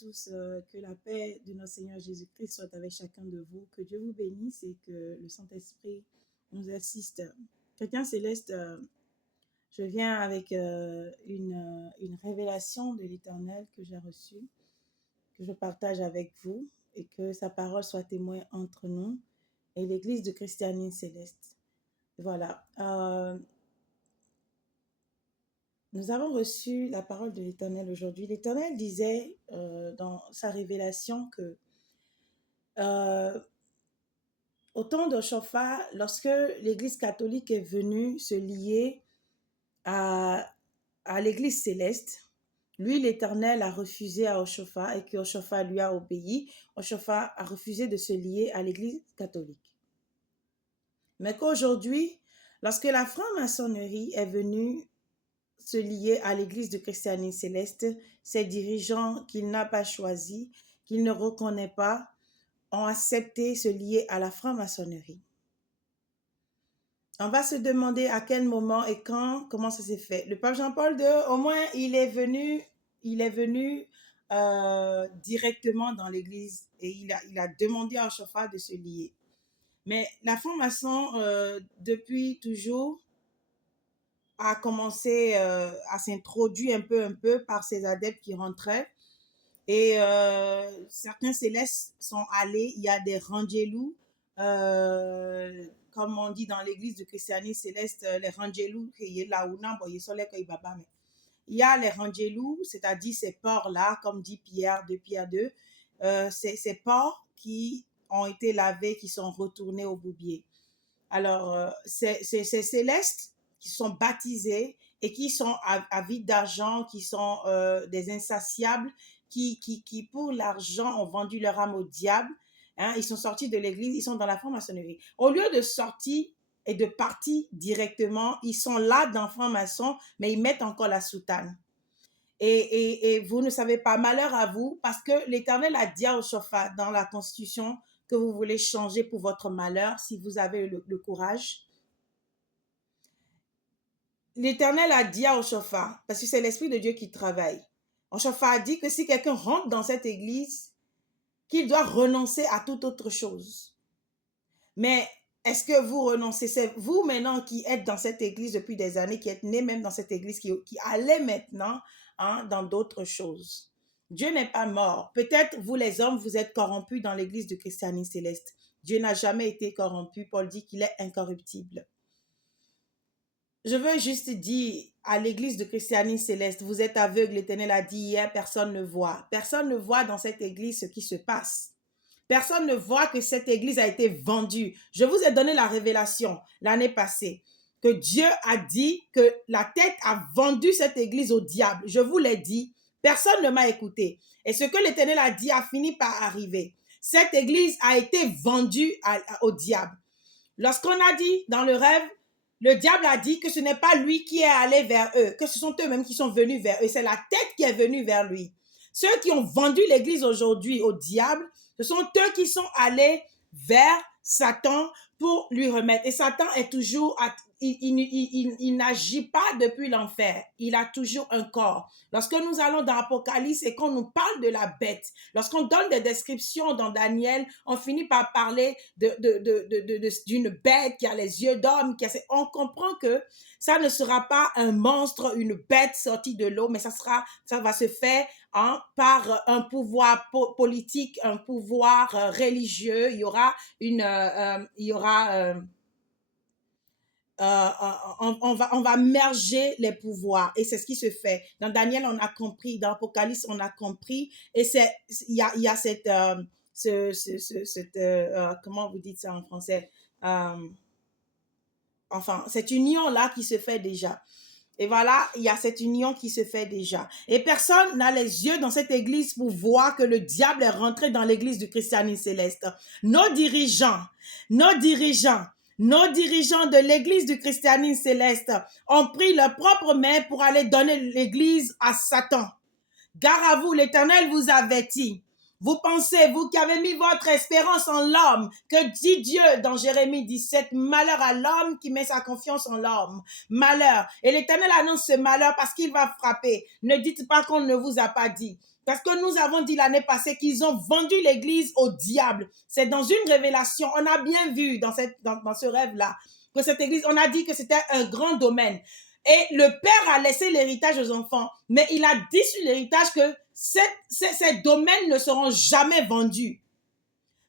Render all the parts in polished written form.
tous, que la paix de notre Seigneur Jésus-Christ soit avec chacun de vous, que Dieu vous bénisse et que le Saint-Esprit nous assiste. Chrétien céleste, je viens avec une révélation de l'Éternel que j'ai reçue, que je partage avec vous et que sa parole soit témoin entre nous et l'Église de Christianité céleste. Voilà. Nous avons reçu la parole de l'Éternel aujourd'hui. L'Éternel disait dans sa révélation que au temps de Shofar, lorsque l'Église catholique est venue se lier à l'Église céleste, lui, l'Éternel, a refusé à Oshofa et que Oshofa lui a obéi. Oshofa a refusé de se lier à l'Église catholique. Mais qu'aujourd'hui, lorsque la franc-maçonnerie est venue se lier à l'Église de Christianité céleste, ses dirigeants qu'il n'a pas choisis, qu'il ne reconnaît pas, ont accepté se lier à la franc-maçonnerie. On va se demander à quel moment et quand, comment ça s'est fait. Le pape Jean-Paul II, au moins, il est venu directement dans l'Église et il a demandé à Oshofa de se lier. Mais la franc-maçon, depuis toujours, a commencé à s'introduire un peu par ses adeptes qui rentraient. Et certains célestes sont allés, il y a des rangelous, comme on dit dans l'église de Christianité céleste, les rangelous, il y a les rangelous, c'est-à-dire ces porcs-là, comme dit Pierre 2, Pierre 2, ces porcs qui ont été lavés, qui sont retournés au boubier. Alors, ces célestes qui sont baptisés et qui sont avides d'argent, qui sont des insatiables, qui pour l'argent ont vendu leur âme au diable, hein, ils sont sortis de l'église, ils sont dans la franc-maçonnerie. Au lieu de sortir et de partir directement, ils sont là dans franc-maçon, mais ils mettent encore la soutane. Et vous ne savez pas, malheur à vous, parce que l'Éternel a dit à Oshofa dans la Constitution que vous voulez changer pour votre malheur, si vous avez le courage. L'Éternel a dit à Oshofa, parce que c'est l'Esprit de Dieu qui travaille, Oshofa a dit que si quelqu'un rentre dans cette église, qu'il doit renoncer à toute autre chose. Mais est-ce que vous renoncez? C'est vous maintenant qui êtes dans cette église depuis des années, qui êtes né même dans cette église, qui allez maintenant dans d'autres choses. Dieu n'est pas mort. Peut-être vous les hommes, vous êtes corrompus dans l'église de Christianité céleste. Dieu n'a jamais été corrompu. Paul dit qu'il est incorruptible. Je veux juste dire à l'église de Christianité céleste, vous êtes aveugle, l'Éternel a dit hier, personne ne voit. Personne ne voit dans cette église ce qui se passe. Personne ne voit que cette église a été vendue. Je vous ai donné la révélation l'année passée, que Dieu a dit que la tête a vendu cette église au diable. Je vous l'ai dit, personne ne m'a écouté. Et ce que l'Éternel a dit a fini par arriver. Cette église a été vendue au diable. Lorsqu'on a dit dans le rêve, le diable a dit que ce n'est pas lui qui est allé vers eux, que ce sont eux-mêmes qui sont venus vers eux. C'est la tête qui est venue vers lui. Ceux qui ont vendu l'église aujourd'hui au diable, ce sont eux qui sont allés vers Satan pour lui remettre. Et Satan est toujours, il n'agit pas depuis l'enfer. Il a toujours un corps. Lorsque nous allons dans Apocalypse et qu'on nous parle de la bête, lorsqu'on donne des descriptions dans Daniel, on finit par parler d'une bête qui a les yeux d'homme. On comprend que ça ne sera pas un monstre, une bête sortie de l'eau, mais ça va se faire par un pouvoir politique, un pouvoir religieux. Il y aura on va merger les pouvoirs et c'est ce qui se fait. Dans Daniel, on a compris, dans Apocalypse, on a compris et il y a cette comment vous dites ça en français? Enfin, cette union-là qui se fait déjà. Et voilà, il y a cette union qui se fait déjà. Et personne n'a les yeux dans cette église pour voir que le diable est rentré dans l'église du christianisme céleste. Nos dirigeants de l'église du christianisme céleste ont pris leurs propres mains pour aller donner l'église à Satan. Gare à vous, l'Éternel vous avertit. Vous pensez, vous qui avez mis votre espérance en l'homme, que dit Dieu dans Jérémie 17, malheur à l'homme qui met sa confiance en l'homme. Malheur. Et l'Éternel annonce ce malheur parce qu'il va frapper. Ne dites pas qu'on ne vous a pas dit. Parce que nous avons dit l'année passée qu'ils ont vendu l'église au diable. C'est dans une révélation. On a bien vu dans ce rêve-là que cette église, on a dit que c'était un grand domaine. Et le père a laissé l'héritage aux enfants, mais il a dit sur l'héritage que ces domaines ne seront jamais vendus.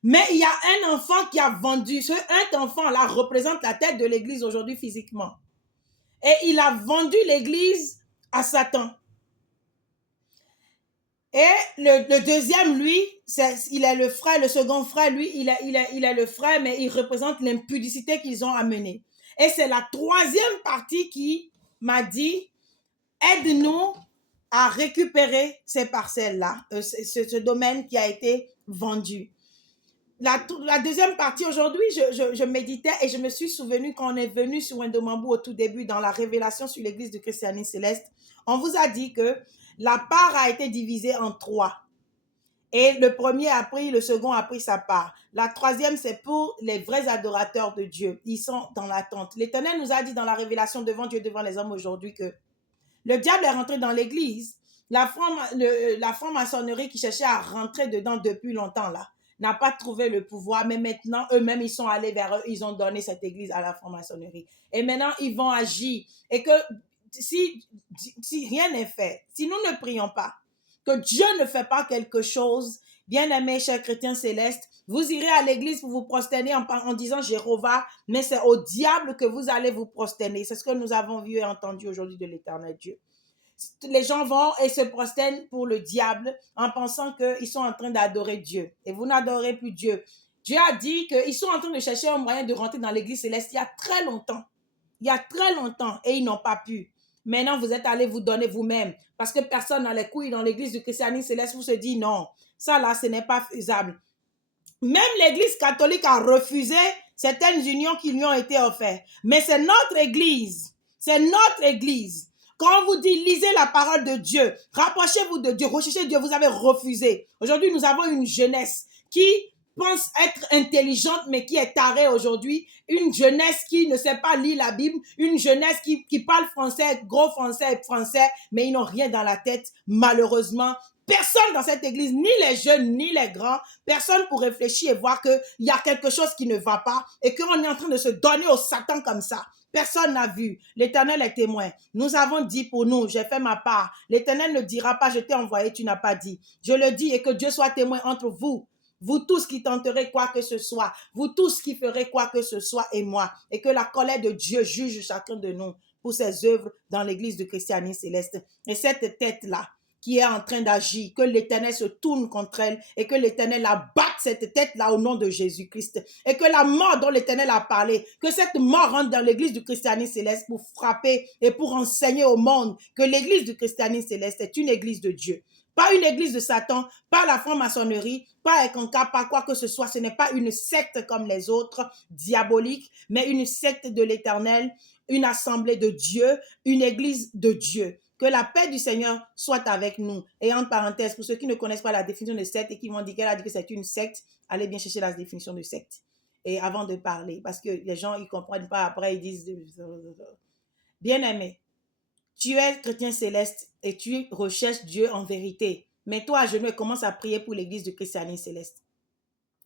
Mais il y a un enfant qui a vendu. Un enfant-là représente la tête de l'église aujourd'hui physiquement. Et il a vendu l'église à Satan. Et le deuxième, lui, il est le frère, le second frère, lui, il est le frère, mais il représente l'impudicité qu'ils ont amenée. Et c'est la troisième partie qui m'a dit, aide-nous à récupérer ces parcelles-là, ce domaine qui a été vendu. La deuxième partie, aujourd'hui, je méditais et je me suis souvenu quand on est venu sur Wendomambou au tout début dans la révélation sur l'église du christianisme céleste, on vous a dit que la part a été divisée en 3. Et le premier a pris, le second a pris sa part. La troisième, c'est pour les vrais adorateurs de Dieu. Ils sont dans l'attente. L'Éternel nous a dit dans la révélation devant Dieu, devant les hommes aujourd'hui que le diable est rentré dans l'église. La franc-maçonnerie qui cherchait à rentrer dedans depuis longtemps, là, n'a pas trouvé le pouvoir, mais maintenant, eux-mêmes, ils sont allés vers eux, ils ont donné cette église à la franc-maçonnerie. Et maintenant, ils vont agir. Et que si rien n'est fait, si nous ne prions pas, que Dieu ne fait pas quelque chose, bien-aimés, chers chrétiens célestes, vous irez à l'église pour vous prosterner en disant Jéhovah, mais c'est au diable que vous allez vous prosterner. C'est ce que nous avons vu et entendu aujourd'hui de l'Éternel Dieu. Les gens vont et se prosternent pour le diable en pensant qu'ils sont en train d'adorer Dieu. Et vous n'adorez plus Dieu. Dieu a dit qu'ils sont en train de chercher un moyen de rentrer dans l'église céleste il y a très longtemps. Il y a très longtemps et ils n'ont pas pu. Maintenant, vous êtes allés vous donner vous-même parce que personne n'a les couilles dans l'église du christianisme céleste. Vous se dites non, ça là, ce n'est pas faisable. Même l'église catholique a refusé certaines unions qui lui ont été offertes. Mais c'est notre église. C'est notre église. Quand on vous dit, lisez la parole de Dieu, rapprochez-vous de Dieu, recherchez Dieu, vous avez refusé. Aujourd'hui, nous avons une jeunesse qui pense être intelligente, mais qui est tarée aujourd'hui. Une jeunesse qui ne sait pas lire la Bible. Une jeunesse qui parle français, gros français, mais ils n'ont rien dans la tête, malheureusement. Personne dans cette église, ni les jeunes, ni les grands, personne pour réfléchir et voir qu'il y a quelque chose qui ne va pas et qu'on est en train de se donner au Satan comme ça. Personne n'a vu. L'Éternel est témoin. Nous avons dit pour nous, j'ai fait ma part. L'Éternel ne dira pas, je t'ai envoyé, tu n'as pas dit. Je le dis et que Dieu soit témoin entre vous. Vous tous qui tenterez quoi que ce soit, vous tous qui ferez quoi que ce soit et moi, et que la colère de Dieu juge chacun de nous pour ses œuvres dans l'église du christianisme céleste. Et cette tête-là, qui est en train d'agir, que l'Éternel se tourne contre elle et que l'Éternel abatte cette tête-là au nom de Jésus-Christ. Et que la mort dont l'Éternel a parlé, que cette mort rentre dans l'église du christianisme céleste pour frapper et pour enseigner au monde que l'église du christianisme céleste est une église de Dieu. Pas une église de Satan, pas la franc-maçonnerie, pas Ekonka, pas quoi que ce soit. Ce n'est pas une secte comme les autres, diabolique, mais une secte de l'Éternel, une assemblée de Dieu, une église de Dieu. Que la paix du Seigneur soit avec nous. Et en parenthèse, pour ceux qui ne connaissent pas la définition de secte et qui vont dire qu'elle a dit que c'est une secte, allez bien chercher la définition de secte. Et avant de parler, parce que les gens, ils ne comprennent pas après, ils disent... Bien-aimé, tu es chrétien céleste et tu recherches Dieu en vérité. Mets-toi à genoux et commence à prier pour l'église du christianisme céleste.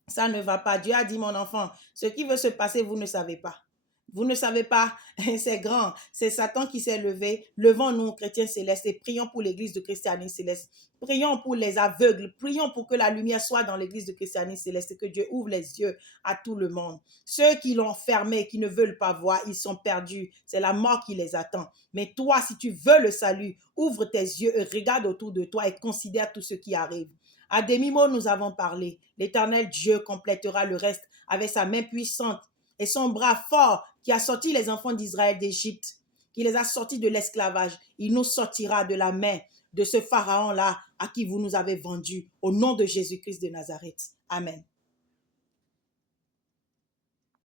Ça ne va pas. Dieu a dit, mon enfant, ce qui veut se passer, vous ne savez pas. Vous ne savez pas, c'est grand. C'est Satan qui s'est levé. Levons-nous, chrétiens célestes, et prions pour l'église de christianisme céleste. Prions pour les aveugles. Prions pour que la lumière soit dans l'église de christianisme céleste et que Dieu ouvre les yeux à tout le monde. Ceux qui l'ont fermé, qui ne veulent pas voir, ils sont perdus. C'est la mort qui les attend. Mais toi, si tu veux le salut, ouvre tes yeux et regarde autour de toi et considère tout ce qui arrive. À demi-mot, nous avons parlé. L'Éternel Dieu complétera le reste avec sa main puissante et son bras fort qui a sorti les enfants d'Israël d'Égypte, qui les a sortis de l'esclavage. Il nous sortira de la main de ce pharaon-là à qui vous nous avez vendus au nom de Jésus-Christ de Nazareth. Amen.